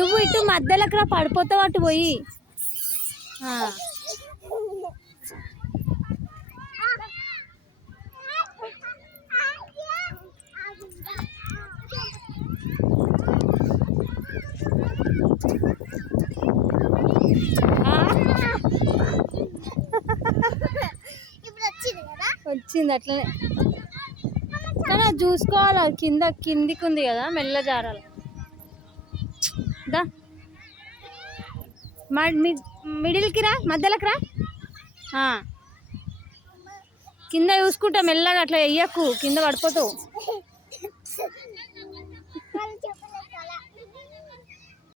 నువ్వు ఇటు మధ్యలోకి రా, పడిపోతావు అటు పోయి. వచ్చింది అట్లనే, కానీ అది చూసుకోవాలి, కిందికి ఉంది కదా, మెల్ల జారాలి. దా మిడిల్కి రా, మధ్యలోకి రా. కింద చూసుకుంటా మెల్లగా, అట్లా వెయ్యకు, కింద పడిపోతావు.